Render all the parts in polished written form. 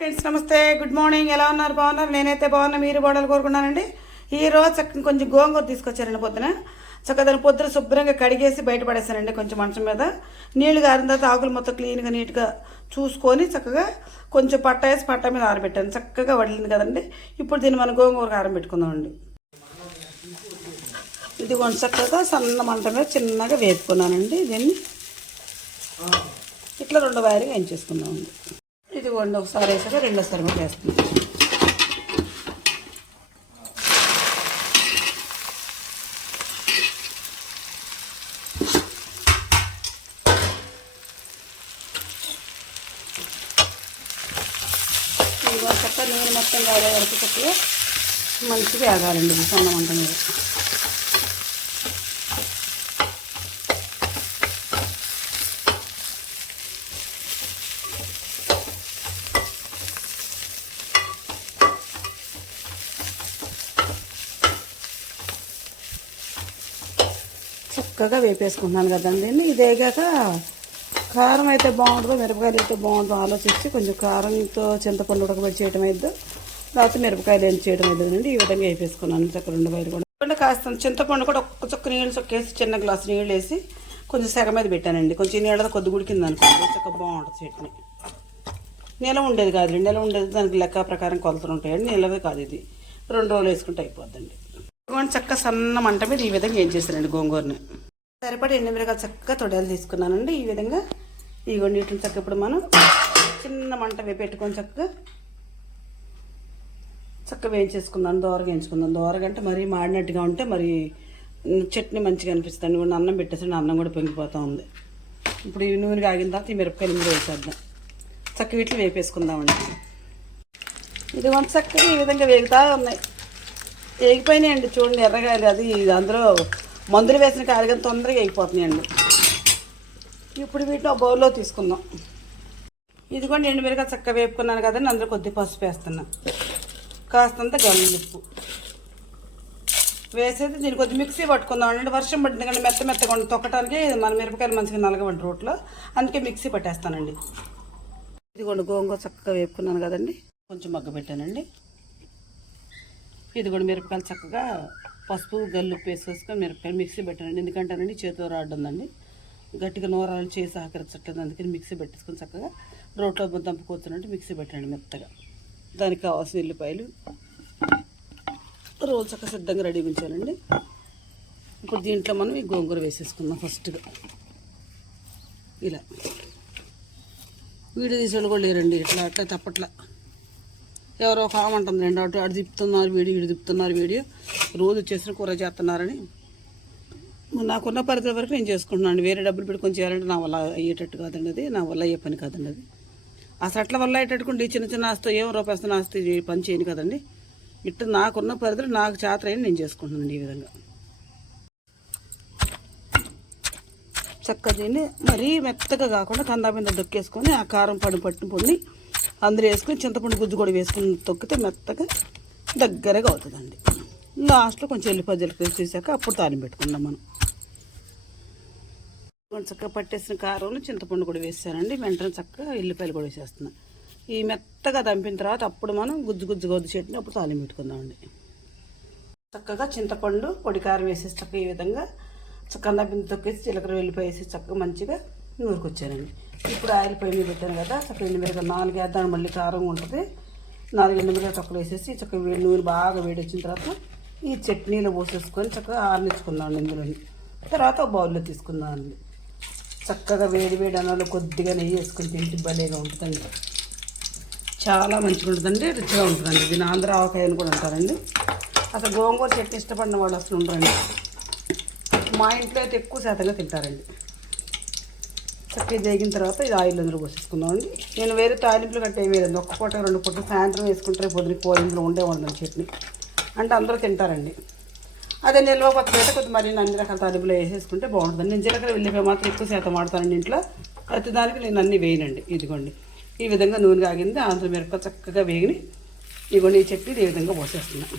Friends నమస్తే, good morning. ఎలా ఉన్నారు? బాగున్నారు? నేనైతే బాగున్నా, మీరు బాగుండాలి కోరుకున్నానండి. ఈరోజు చక్కని కొంచెం గోంగూర తీసుకొచ్చారండి పొద్దున. చక్కగా దాన్ని పొద్దున శుభ్రంగా కడిగేసి బయటపడేస్తానండి. కొంచెం మంచం మీద నీళ్లు గారిన తర్వాత ఆకులు మొత్తం క్లీన్గా నీట్గా చూసుకొని చక్కగా కొంచెం పట్ట వేసి పట్ట మీద ఆరబెట్టాను. చక్కగా వడిలింది కదండి. ఇప్పుడు దీన్ని మనం గోంగూర కారం పెట్టుకుందామండి. ఇది కొంచెం చక్కగా సన్న మంట మీద చిన్నగా వేపుకున్నానండి. దీన్ని ఇట్లా రెండు వారీగా వేయించేసుకుందామండి. ఇది ఒకసారి వేసాక రెండోసారి కూడా వేస్తుంది. ఇదిగో చక్కగా నూనె మొత్తం కాగే వరకు చక్కగా మంచిగా వేగాలండి ఇది సన్న మంట మీద. చక్కగా వేపేసుకుంటున్నాను కదండి. ఇది వేగాక కారం అయితే బాగుంటుందో మిరపకాయలు అయితే బాగుంటుందో ఆలోచించి కొంచెం కారంతో చింతపండు ఉడకబెట్టి చేయడం అయితే లేకపోతే మిరపకాయలు ఏం చేయడం అవుతుందండి. ఈ విధంగా వేపేసుకున్నాను. చక్క రెండు కాయలు కూడా కాస్త చింతపండు కూడా ఒక్క చుక్క నీళ్ళు చొక్కేసి చిన్న గ్లాసు నీళ్ళు వేసి కొంచెం సెగ మీద పెట్టానండి. కొంచెం నీళ్ళతో కొద్ది ఉడికింది అనుకోండి చక్క బాగుంటుంది చట్నీ. నెల ఉండేది కాదు, నెల ఉండేది దానికి లెక్క ప్రకారం కొలతలు ఉంటాయండి. నెలవే కాదు, ఇది 2 రోజులు వేసుకుంటే అయిపోద్దండి. చక్క సన్న మంట మీద ఈ విధంగా ఏం చేశానండి గోంగూరని. సరిపడి ఎండుమిరకాయలు చక్కగా తొడలు తీసుకున్నానండి. ఈ విధంగా ఇగోండి వీటిని చక్క ఇప్పుడు మనం చిన్న మంట పెట్టుకొని చక్క వేయించేసుకున్నాను. దోరగా వేయించుకుందాం. దోరగా అంటే మరీ మాడినట్టుగా ఉంటే మరి చట్నీ మంచిగా అనిపిస్తుంది. ఇప్పుడు అన్నం పెట్టేసండి, అన్నం కూడా పొంగిపోతూ ఉంది. ఇప్పుడు ఈ నూనె ఆగిన తర్వాత ఈ మిరపకాయలు ఇందులో వేసేద్దాం. చక్క వీటిని వేపేసుకుందామండి. ఇది కొంచెం చక్కగా ఈ విధంగా వేగుతూ ఉన్నాయి. వేగిపోయినాయండి చూడండి, ఎర్రగాయలు. అది అందులో మందులు వేసిన కాయలు కానీ తొందరగా వేగిపోతున్నాయండి. ఇప్పుడు వీటిని బౌల్లో తీసుకుందాం. ఇదిగోండి ఎండుమిరకాయలు చక్కగా వేపుకున్నాను కదండి. అందులో కొద్ది పసుపు వేస్తున్నా, కాస్తంత గల్లుప్పు వేసేది దీన్ని కొద్ది మిక్సీ పట్టుకుందాం అండి. వర్షం పట్టింది కానీ మెత్తగా తొక్కటానికి మన మిరపకాయలు మంచిగా నలగవండి రోట్లో, అందుకే మిక్సీ పట్టేస్తానండి. ఇదిగోండి గోంగూర చక్కగా వేపుకున్నాను కదండి. కొంచెం మగ్గ పెట్టానండి. ఇది కూడా మిరపకాయలు చక్కగా పసుపు గల్లుప్పు వేసుకొని మిరపకాయలు మిక్సీ పెట్టానండి. ఎందుకంటేనండి చేతితో రాడ్డందండి, గట్టిగా నూరాలు చేసి ఆకరించట్లేదు. అందుకని మిక్సీ పెట్టేసుకొని చక్కగా రోట్లో దంపుకొచ్చినట్టు మిక్సీ పెట్టండి మెత్తగా. దానికి కావాల్సిన ఉల్లిపాయలు రోజు చక్కగా సిద్ధంగా రెడీ ఉంచానండి. ఇప్పుడు దీంట్లో మనం ఈ గోంగూర వేసేసుకుందాం. ఫస్ట్గా ఇలా వీడియో తీసేవాళ్ళు కూడా లేరండి. ఇట్లా అట్లా తప్పట్లా ఎవరో కామంటుంది రండి, అటు తిప్పుతున్నారు వీడియో, ఇటు తిప్పుతున్నారు వీడియో, రోజు వచ్చేసిన కూర చేస్తున్నారని. నాకున్న పరిధి వరకు నేను చేసుకుంటున్నాను. వేరే డబ్బులు పెట్టి కొంచెం చేయాలంటే నా వల్ల అయ్యేటట్టు కాదండి, అది నా వల్ల అయ్యే పని కాదండి. అది అసలు అట్లా వల్ల అయ్యేటట్టుకుంటే ఈ చిన్న ఆస్తి ఏం రూపాయస్తున్న ఆస్తి పని చేయను కదండి. ఇట్లా నాకున్న పరిధిలో నాకు చేత అయినా నేను చేసుకుంటున్నాను. ఈ విధంగా చక్కగా దీన్ని మరీ మెత్తగా కాకుండా కందాబింద దొక్కేసుకొని ఆ కారం పట్టిన పొడిని అందులో వేసుకొని చింతపండు గుజ్జు కూడా వేసుకుని తొక్కితే మెత్తగా దగ్గరగా అవుతుందండి. లాస్ట్లో కొంచెం ఎల్లిపాయలు తీసాక అప్పుడు తాలింపు పెట్టుకుందాం మనం. కొంచెం చక్కగా పట్టేసిన కారంలో చింతపండు కూడా వేసానండి. వెంటనే చక్కగా ఎల్లిపాయలు కూడా వేసేస్తున్నాం. ఈ మెత్తగా దంపిన తర్వాత అప్పుడు మనం గుజ్జు చట్నీ అప్పుడు తాలింపు పెట్టుకుందామండి. చక్కగా చింతపండు పొడి కారం వేసేసి చక్కగా ఈ విధంగా చక్కగా దంపిన తొక్కేసి జీలకర్ర వెల్లిపాయ వేసి చక్కగా మంచిగా నూరుకొచ్చానండి. ఇప్పుడు ఆయిల్ పొయ్యి మీద పెట్టాను కదా, చక్కగా ఎండుమిరకాయ 4 వేద్దాం, మళ్ళీ కారం ఉంటుంది. 4 ఎండుమిరకాయ తొక్కలు వేసేసి చక్కగా నూనె బాగా వేడి వచ్చిన తర్వాత ఈ చట్నీలో పోసేసుకొని చక్కగా ఆరనిచ్చుకుందాం. ఇందులో తర్వాత ఒక బౌల్లో తీసుకుందామండి. చక్కగా వేడి అన్నంలో కొద్దిగా నెయ్యి వేసుకొని తింటే భలేగా ఉంటుందండి. చాలా మంచిగా ఉంటుందండి, రుచిగా ఉంటుందండి. దీని ఆంధ్ర ఆవకాయ అని కూడా అంటారండి. అసలు గోంగూర చట్నీ ఇష్టపడిన వాళ్ళు అసలు ఉంటారండి. మా ఇంట్లో అయితే ఎక్కువ శాతంగా తింటారండి. చక్కగా వేగిన తర్వాత ఇది ఆయిల్ అందులో పోసేసుకుందామండి. నేను వేరే తాలింపులు కట్టే వేయలేదు, ఒక్క పూట 2 పూట సాయంత్రం వేసుకుంటే పొద్దున కూర ఇంట్లో ఉండేవాళ్ళం చట్నీ అంటే అందరూ తింటారండి. అదే నిల్వ పచ్చడి అయితే కొద్దిగా మరి అన్ని రకాల తాలింపులు వేసేసుకుంటే బాగుంటుంది. నేను జీలకర్ర వెల్లిపాయ మాత్రం ఎక్కువ శాతం వాడతానండి ఇంట్లో. ప్రతి దానికి నేను అన్నీ వేయనండి. ఇదిగోండి ఈ విధంగా నూనె ఆగింది, అందులో మిరపకాయ చక్కగా వేగిని ఇదిగోండి ఈ చట్నీ ఈ విధంగా పోసేస్తున్నాను.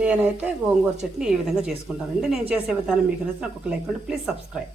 నేనైతే గోంగూర చట్నీ ఈ విధంగా చేసుకుంటానండి. నేను చేసే విధానం మీకు నచ్చితే నాకు ఒక లైక్ అండి, ప్లీజ్ సబ్స్క్రైబ్.